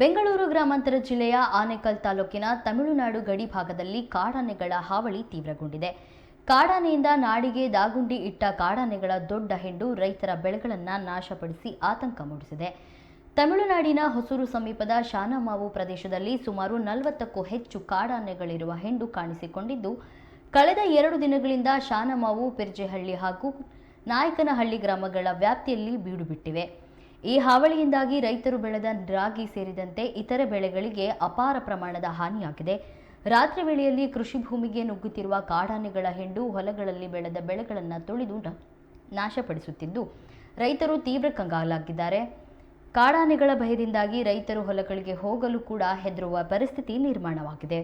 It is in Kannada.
ಬೆಂಗಳೂರು ಗ್ರಾಮಾಂತರ ಜಿಲ್ಲೆಯ ಆನೇಕಲ್ ತಾಲೂಕಿನ ತಮಿಳುನಾಡು ಗಡಿ ಭಾಗದಲ್ಲಿ ಕಾಡಾನೆಗಳ ಹಾವಳಿ ತೀವ್ರಗೊಂಡಿದೆ. ಕಾಡಾನೆಯಿಂದ ನಾಡಿಗೆ ದಾಗುಂಡಿ ಇಟ್ಟ ಕಾಡಾನೆಗಳ ದೊಡ್ಡ ಹೆಂಡು ರೈತರ ಬೆಳೆಗಳನ್ನು ನಾಶಪಡಿಸಿ ಆತಂಕ ಮೂಡಿಸಿದೆ. ತಮಿಳುನಾಡಿನ ಹೊಸೂರು ಸಮೀಪದ ಶಾನಮಾವು ಪ್ರದೇಶದಲ್ಲಿ ಸುಮಾರು 40ಕ್ಕೂ ಹೆಚ್ಚು ಕಾಡಾನೆಗಳಿರುವ ಹೆಂಡು ಕಾಣಿಸಿಕೊಂಡಿದ್ದು, ಕಳೆದ 2 ದಿನಗಳಿಂದ ಶಾನಮಾವು, ಪೆರ್ಜೆಹಳ್ಳಿ ಹಾಗೂ ನಾಯಕನಹಳ್ಳಿ ಗ್ರಾಮಗಳ ವ್ಯಾಪ್ತಿಯಲ್ಲಿ ಬೀಡುಬಿಟ್ಟಿವೆ. ಈ ಹಾವಳಿಯಿಂದಾಗಿ ರೈತರು ಬೆಳೆದ ರಾಗಿ ಸೇರಿದಂತೆ ಇತರೆ ಬೆಳೆಗಳಿಗೆ ಅಪಾರ ಪ್ರಮಾಣದ ಹಾನಿಯಾಗಿದೆ. ರಾತ್ರಿ ವೇಳೆಯಲ್ಲಿ ಕೃಷಿ ಭೂಮಿಗೆ ನುಗ್ಗುತ್ತಿರುವ ಕಾಡಾನೆಗಳ ಹೆಂಡು ಹೊಲಗಳಲ್ಲಿ ಬೆಳೆದ ಬೆಳೆಗಳನ್ನು ತುಳಿದು ನಾಶಪಡಿಸುತ್ತಿದ್ದು, ರೈತರು ತೀವ್ರ ಕಂಗಾಲಾಗಿದ್ದಾರೆ. ಕಾಡಾನೆಗಳ ಭಯದಿಂದಾಗಿ ರೈತರು ಹೊಲಗಳಿಗೆ ಹೋಗಲು ಕೂಡ ಹೆದರುವ ಪರಿಸ್ಥಿತಿ ನಿರ್ಮಾಣವಾಗಿದೆ.